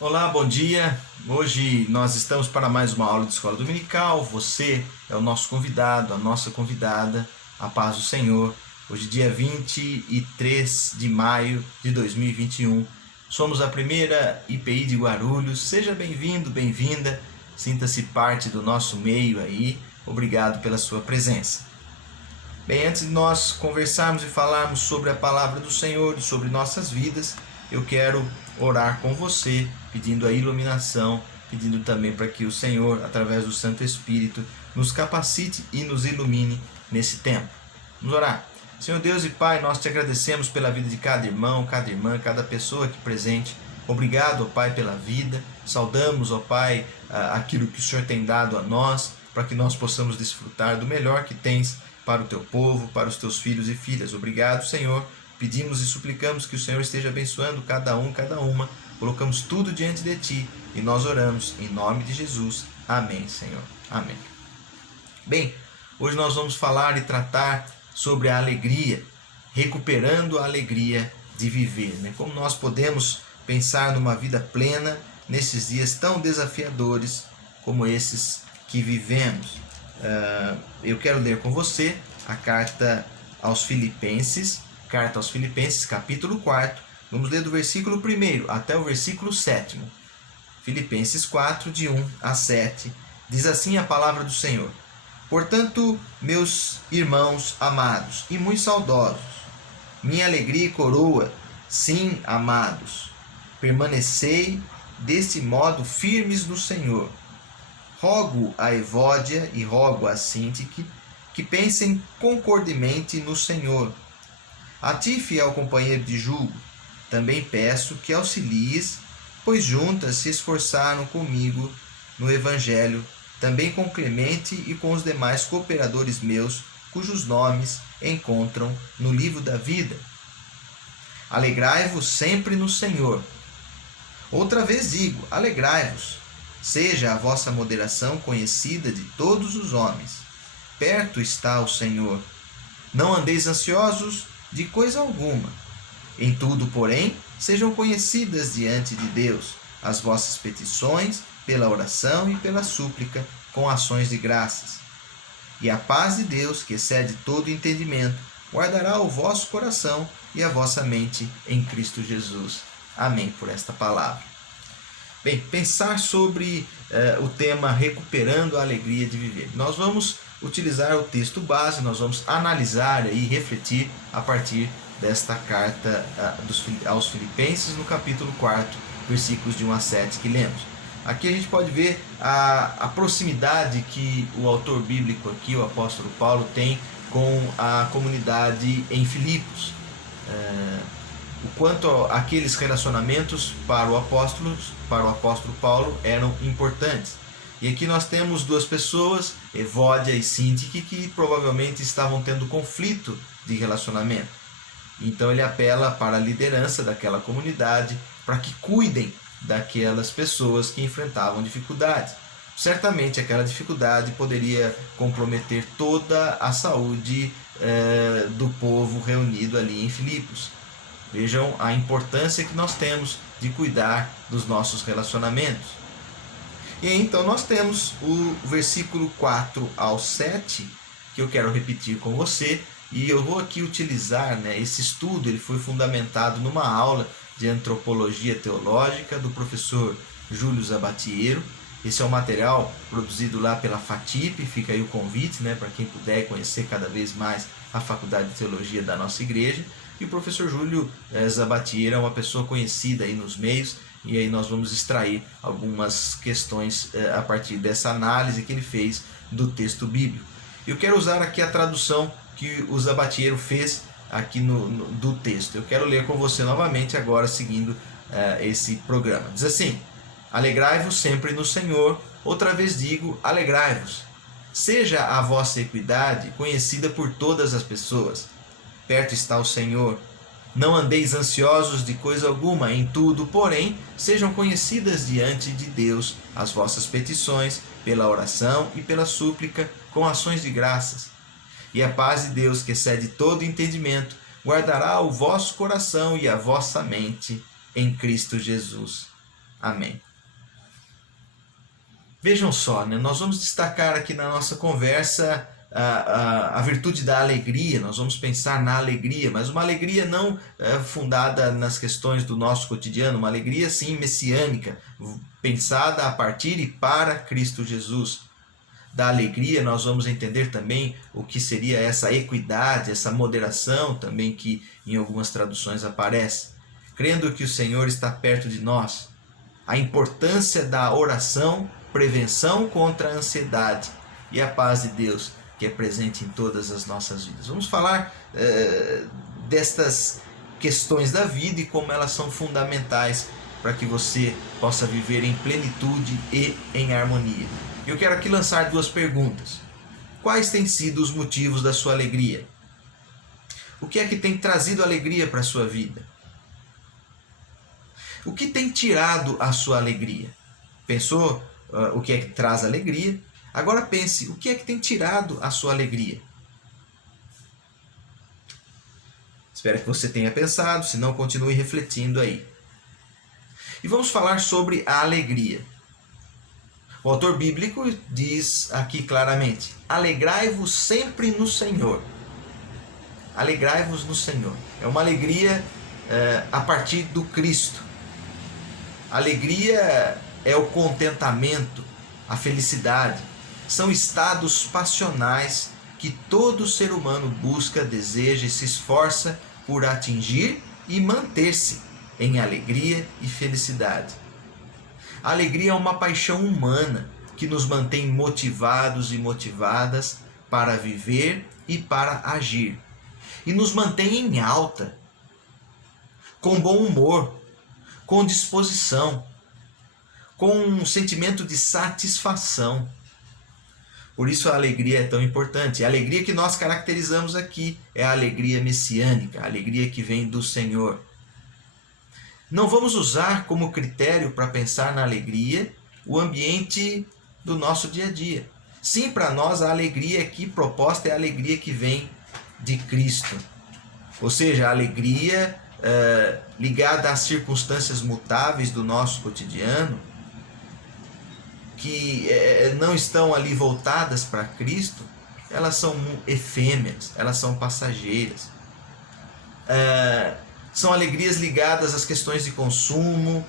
Olá, bom dia. Hoje nós estamos para mais uma aula de escola dominical. Você é o nosso convidado, a nossa convidada. A paz do Senhor. Hoje, dia 23 de maio de 2021. Somos a primeira IPI de Guarulhos. Seja bem-vindo, bem-vinda. Sinta-se parte do nosso meio aí. Obrigado pela sua presença. Bem, antes de nós conversarmos e falarmos sobre a palavra do Senhor e sobre nossas vidas, eu quero orar com você, pedindo a iluminação, pedindo também para que o Senhor, através do Santo Espírito, nos capacite e nos ilumine nesse tempo. Vamos orar. Senhor Deus e Pai, nós te agradecemos pela vida de cada irmão, cada irmã, cada pessoa aqui presente. Obrigado, ó Pai, pela vida. Saudamos, ó Pai, aquilo que o Senhor tem dado a nós, para que nós possamos desfrutar do melhor que tens para o teu povo, para os teus filhos e filhas. Obrigado, Senhor. Pedimos e suplicamos que o Senhor esteja abençoando cada um, cada uma. Colocamos tudo diante de Ti e nós oramos em nome de Jesus. Amém, Senhor. Amém. Bem, hoje nós vamos falar e tratar sobre a alegria, recuperando a alegria de viver, né? Como nós podemos pensar numa vida plena nesses dias tão desafiadores como esses que vivemos. Eu quero ler com você a carta aos Filipenses, capítulo 4. Vamos ler do versículo 1 até o versículo 7. Filipenses 4, de 1 a 7. Diz assim a palavra do Senhor: Portanto, meus irmãos amados e muito saudosos, minha alegria e coroa, sim, amados, permanecei desse modo firmes no Senhor. Rogo a Evódia e rogo a Sintique que pensem concordemente no Senhor. A ti, fiel companheiro de jugo, também peço que auxilies, pois juntas se esforçaram comigo no Evangelho, também com Clemente e com os demais cooperadores meus, cujos nomes encontram no livro da vida. Alegrai-vos sempre no Senhor. Outra vez digo, alegrai-vos. Seja a vossa moderação conhecida de todos os homens. Perto está o Senhor. Não andeis ansiosos de coisa alguma. Em tudo, porém, sejam conhecidas diante de Deus as vossas petições pela oração e pela súplica com ações de graças. E a paz de Deus, que excede todo entendimento, guardará o vosso coração e a vossa mente em Cristo Jesus. Amém por esta palavra. Bem, pensar sobre o tema recuperando a alegria de viver. Nós vamos utilizar o texto base, nós vamos analisar e refletir a partir desta carta aos Filipenses, no capítulo 4, versículos de 1 a 7 que lemos. Aqui a gente pode ver a proximidade que o autor bíblico aqui, o apóstolo Paulo, tem com a comunidade em Filipos. O quanto aqueles relacionamentos para o apóstolo Paulo eram importantes. E aqui nós temos duas pessoas, Evódia e Sintique, que provavelmente estavam tendo conflito de relacionamento. Então ele apela para a liderança daquela comunidade para que cuidem daquelas pessoas que enfrentavam dificuldades. Certamente aquela dificuldade poderia comprometer toda a saúde do povo reunido ali em Filipos. Vejam a importância que nós temos de cuidar dos nossos relacionamentos. E então nós temos o versículo 4 ao 7, que eu quero repetir com você, e eu vou aqui utilizar, esse estudo. Ele foi fundamentado numa aula de antropologia teológica do professor Júlio Zabatiero. Esse é um material produzido lá pela FATIP, fica aí o convite, para quem puder conhecer cada vez mais a Faculdade de Teologia da nossa igreja. E o professor Júlio Zabatiero é uma pessoa conhecida aí nos meios, e aí nós vamos extrair algumas questões a partir dessa análise que ele fez do texto bíblico. Eu quero usar aqui a tradução que o Zabatiero fez aqui do texto. Eu quero ler com você novamente agora, seguindo esse programa. Diz assim: Alegrai-vos sempre no Senhor. Outra vez digo, alegrai-vos. Seja a vossa equidade conhecida por todas as pessoas. Perto está o Senhor. Não andeis ansiosos de coisa alguma, em tudo, porém, sejam conhecidas diante de Deus as vossas petições, pela oração e pela súplica, com ações de graças. E a paz de Deus, que excede todo entendimento, guardará o vosso coração e a vossa mente em Cristo Jesus. Amém. Vejam só, né? Nós vamos destacar aqui na nossa conversa a virtude da alegria. Nós vamos pensar na alegria, mas uma alegria não fundada nas questões do nosso cotidiano, uma alegria sim messiânica, pensada a partir e para Cristo Jesus. Da alegria nós vamos entender também o que seria essa equidade, essa moderação também que em algumas traduções aparece. Crendo que o Senhor está perto de nós, a importância da oração, prevenção contra a ansiedade e a paz de Deus que é presente em todas as nossas vidas. Vamos falar destas questões da vida e como elas são fundamentais para que você possa viver em plenitude e em harmonia. Eu quero aqui lançar duas perguntas. Quais têm sido os motivos da sua alegria? O que é que tem trazido alegria para a sua vida? O que tem tirado a sua alegria? Pensou o que é que traz alegria? Agora pense, o que é que tem tirado a sua alegria? Espero que você tenha pensado, se não, continue refletindo aí. E vamos falar sobre a alegria. O autor bíblico diz aqui claramente: alegrai-vos sempre no Senhor. Alegrai-vos no Senhor. É uma alegria a partir do Cristo. Alegria é o contentamento, a felicidade. São estados passionais que todo ser humano busca, deseja e se esforça por atingir e manter-se em alegria e felicidade. A alegria é uma paixão humana que nos mantém motivados e motivadas para viver e para agir. E nos mantém em alta, com bom humor, com disposição, com um sentimento de satisfação. Por isso a alegria é tão importante. A alegria que nós caracterizamos aqui é a alegria messiânica, a alegria que vem do Senhor. Não vamos usar como critério para pensar na alegria o ambiente do nosso dia a dia. Sim, para nós a alegria aqui proposta é a alegria que vem de Cristo. Ou seja, a alegria ligada às circunstâncias mutáveis do nosso cotidiano, que não estão ali voltadas para Cristo, elas são efêmeras, elas são passageiras. São alegrias ligadas às questões de consumo,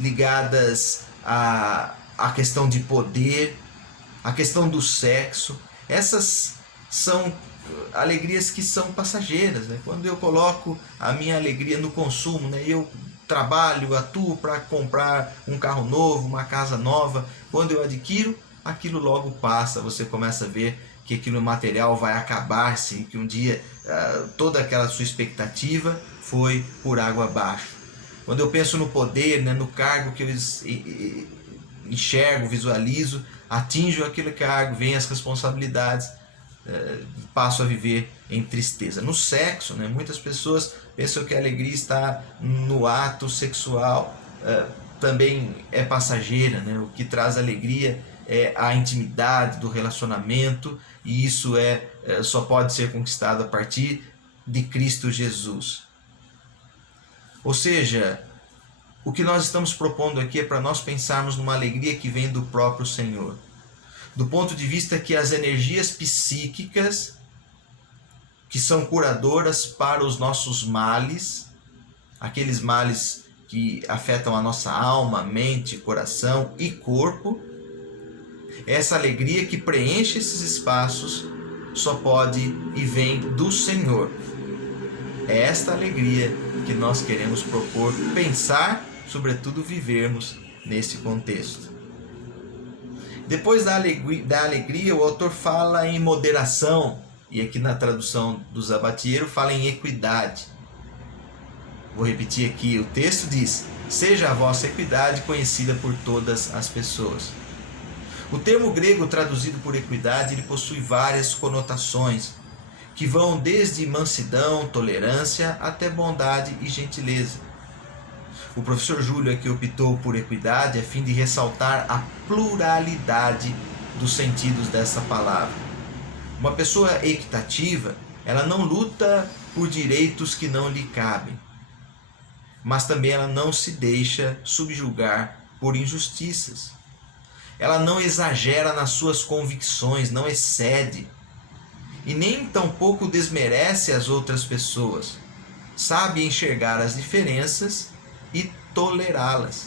ligadas à questão de poder, à questão do sexo. Essas são alegrias que são passageiras, né? Quando eu coloco a minha alegria no consumo, né? Eu trabalho, atuo para comprar um carro novo, uma casa nova. Quando eu adquiro, aquilo logo passa. Você começa a ver que aquilo material vai acabar-se, que um dia toda aquela sua expectativa foi por água abaixo. Quando eu penso no poder, né, no cargo que eu enxergo, visualizo, atinjo aquele cargo, vem as responsabilidades, passo a viver em tristeza. No sexo, né, muitas pessoas pensam que a alegria está no ato sexual, também é passageira, né? O que traz alegria é a intimidade do relacionamento, e isso só pode ser conquistado a partir de Cristo Jesus. Ou seja, o que nós estamos propondo aqui é para nós pensarmos numa alegria que vem do próprio Senhor. Do ponto de vista que as energias psíquicas, que são curadoras para os nossos males, aqueles males que afetam a nossa alma, mente, coração e corpo, essa alegria que preenche esses espaços só pode e vem do Senhor. É esta alegria que nós queremos propor, pensar, sobretudo vivermos nesse contexto. Depois da alegria, o autor fala em moderação, e aqui na tradução do Zabatiero fala em equidade. Vou repetir aqui, o texto diz: seja a vossa equidade conhecida por todas as pessoas. O termo grego traduzido por equidade, ele possui várias conotações, que vão desde mansidão, tolerância, até bondade e gentileza. O professor Júlio aqui optou por equidade a fim de ressaltar a pluralidade dos sentidos dessa palavra. Uma pessoa equitativa, ela não luta por direitos que não lhe cabem, mas também ela não se deixa subjugar por injustiças. Ela não exagera nas suas convicções, não excede. E nem tampouco desmerece as outras pessoas. Sabe enxergar as diferenças e tolerá-las.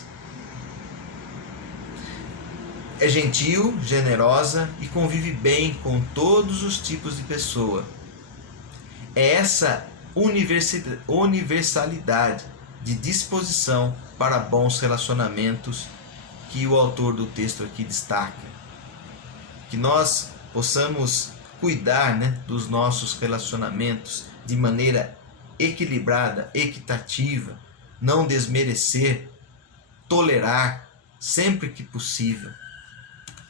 É gentil, generosa e convive bem com todos os tipos de pessoa. É essa universalidade de disposição para bons relacionamentos que o autor do texto aqui destaca. Que nós possamos cuidar, dos nossos relacionamentos de maneira equilibrada, equitativa, não desmerecer, tolerar sempre que possível.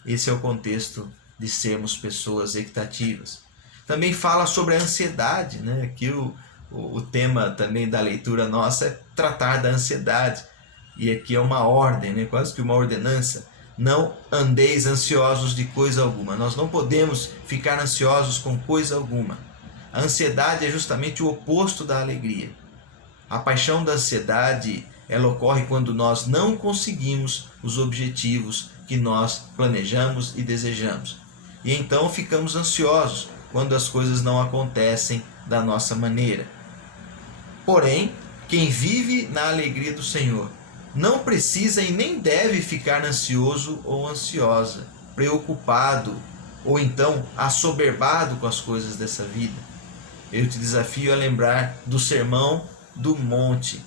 Esse é o contexto de sermos pessoas equitativas. Também fala sobre a ansiedade, que o tema também da leitura nossa é tratar da ansiedade. E aqui é uma ordem, quase que uma ordenança. Não andeis ansiosos de coisa alguma. Nós não podemos ficar ansiosos com coisa alguma. A ansiedade é justamente o oposto da alegria. A paixão da ansiedade, ela ocorre quando nós não conseguimos os objetivos que nós planejamos e desejamos. E então ficamos ansiosos quando as coisas não acontecem da nossa maneira. Porém, quem vive na alegria do Senhor não precisa e nem deve ficar ansioso ou ansiosa, preocupado ou então assoberbado com as coisas dessa vida. Eu te desafio a lembrar do Sermão do Monte.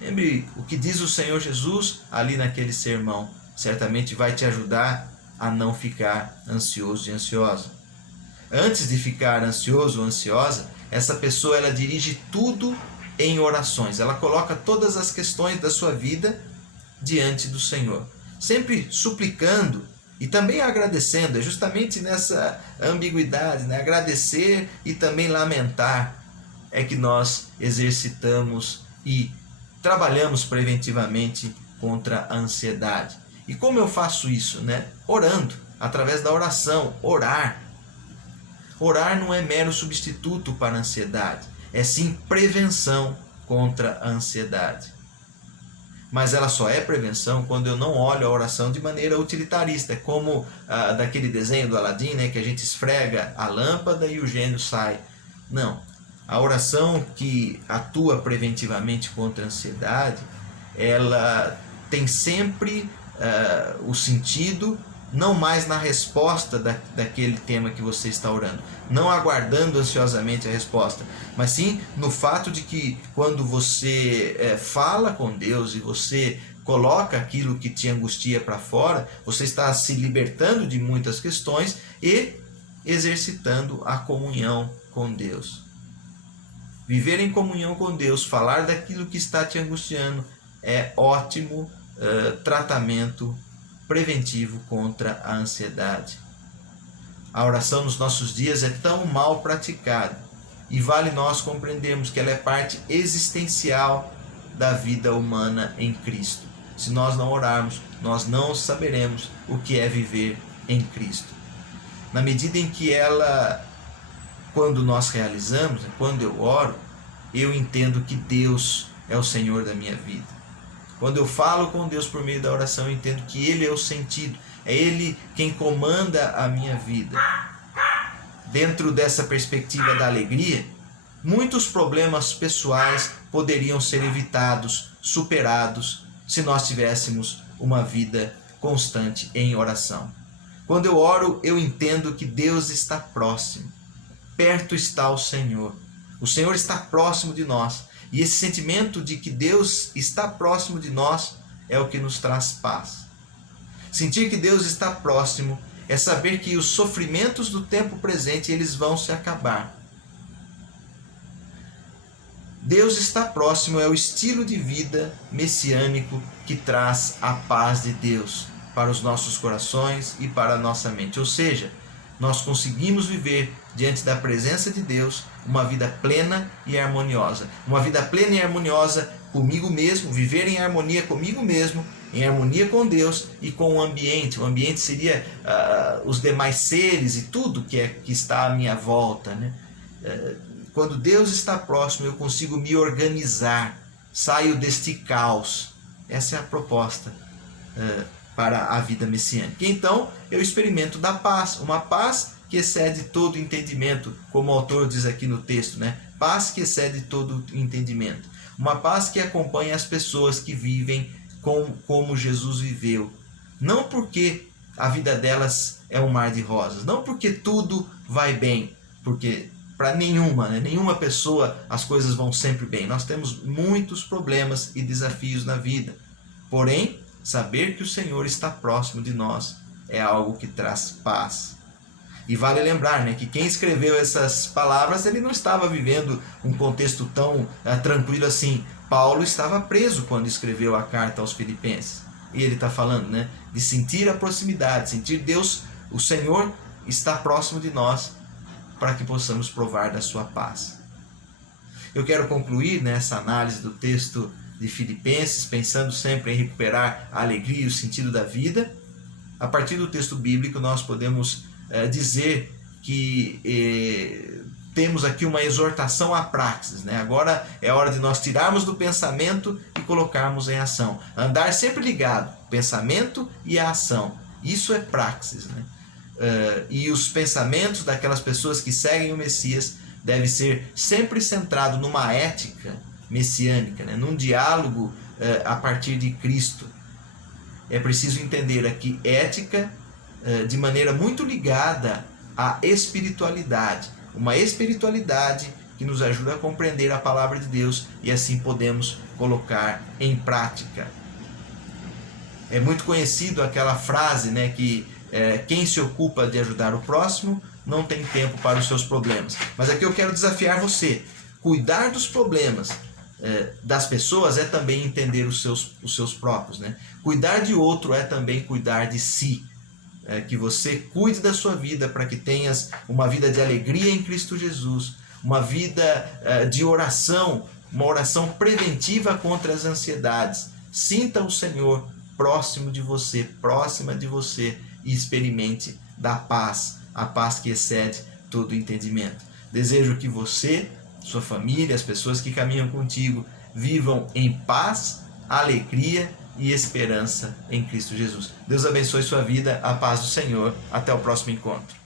Lembre o que diz o Senhor Jesus ali naquele sermão. Certamente vai te ajudar a não ficar ansioso e ansiosa. Antes de ficar ansioso ou ansiosa, essa pessoa ela dirige tudo em orações. Ela coloca todas as questões da sua vida diante do Senhor, sempre suplicando e também agradecendo. É justamente nessa ambiguidade, agradecer e também lamentar, é que nós exercitamos e trabalhamos preventivamente contra a ansiedade. E como eu faço isso? Orando, através da oração. Orar não é mero substituto para a ansiedade, é sim prevenção contra a ansiedade. Mas ela só é prevenção quando eu não olho a oração de maneira utilitarista, como daquele desenho do Aladim, que a gente esfrega a lâmpada e o gênio sai. Não. A oração que atua preventivamente contra a ansiedade, ela tem sempre o sentido, não mais na resposta daquele tema que você está orando, não aguardando ansiosamente a resposta, mas sim no fato de que quando você fala com Deus e você coloca aquilo que te angustia para fora, você está se libertando de muitas questões e exercitando a comunhão com Deus. Viver em comunhão com Deus, falar daquilo que está te angustiando, é ótimo tratamento preventivo contra a ansiedade. A oração nos nossos dias é tão mal praticada e vale nós compreendermos que ela é parte existencial da vida humana em Cristo. Se nós não orarmos, nós não saberemos o que é viver em Cristo. Na medida em que quando nós realizamos, quando eu oro, eu entendo que Deus é o Senhor da minha vida. Quando eu falo com Deus por meio da oração, eu entendo que Ele é o sentido, é Ele quem comanda a minha vida. Dentro dessa perspectiva da alegria, muitos problemas pessoais poderiam ser evitados, superados, se nós tivéssemos uma vida constante em oração. Quando eu oro, eu entendo que Deus está próximo, perto está o Senhor está próximo de nós. E esse sentimento de que Deus está próximo de nós é o que nos traz paz. Sentir que Deus está próximo é saber que os sofrimentos do tempo presente eles vão se acabar. Deus está próximo é o estilo de vida messiânico que traz a paz de Deus para os nossos corações e para a nossa mente. Ou seja, nós conseguimos viver diante da presença de Deus uma vida plena e harmoniosa. Uma vida plena e harmoniosa comigo mesmo, viver em harmonia comigo mesmo, em harmonia com Deus e com o ambiente. O ambiente seria os demais seres e tudo que está à minha volta. Quando Deus está próximo, eu consigo me organizar, saio deste caos. Essa é a proposta para a vida messiânica. Então, eu experimento da paz, uma paz que excede todo entendimento, como o autor diz aqui no texto, né? Paz que excede todo entendimento. Uma paz que acompanha as pessoas que vivem como Jesus viveu. Não porque a vida delas é um mar de rosas, não porque tudo vai bem, porque para nenhuma pessoa as coisas vão sempre bem. Nós temos muitos problemas e desafios na vida. Porém, saber que o Senhor está próximo de nós é algo que traz paz. E vale lembrar, né, que quem escreveu essas palavras, ele não estava vivendo um contexto tão tranquilo assim. Paulo estava preso quando escreveu a carta aos Filipenses. E ele está falando, né, de sentir a proximidade, sentir Deus, o Senhor está próximo de nós, para que possamos provar da sua paz. Eu quero concluir nessa análise do texto de Filipenses, pensando sempre em recuperar a alegria e o sentido da vida. A partir do texto bíblico, nós podemos dizer que temos aqui uma exortação à praxis, né? Agora é hora de nós tirarmos do pensamento e colocarmos em ação. Andar sempre ligado, pensamento e a ação. Isso é praxis, né? E os pensamentos daquelas pessoas que seguem o Messias devem ser sempre centrados numa ética messiânica, né? Num diálogo a partir de Cristo. É preciso entender aqui ética de maneira muito ligada à espiritualidade. Uma espiritualidade que nos ajuda a compreender a palavra de Deus e assim podemos colocar em prática. É muito conhecido aquela frase, né, que quem se ocupa de ajudar o próximo não tem tempo para os seus problemas. Mas aqui eu quero desafiar você. Cuidar dos problemas das pessoas é também entender os seus próprios, né? Cuidar de outro é também cuidar de si. Que você cuide da sua vida para que tenhas uma vida de alegria em Cristo Jesus, uma vida de oração, uma oração preventiva contra as ansiedades. Sinta o Senhor próximo de você, próxima de você, e experimente da paz, a paz que excede todo entendimento. Desejo que você, sua família, as pessoas que caminham contigo, vivam em paz, alegria e esperança em Cristo Jesus. Deus abençoe sua vida, a paz do Senhor. Até o próximo encontro.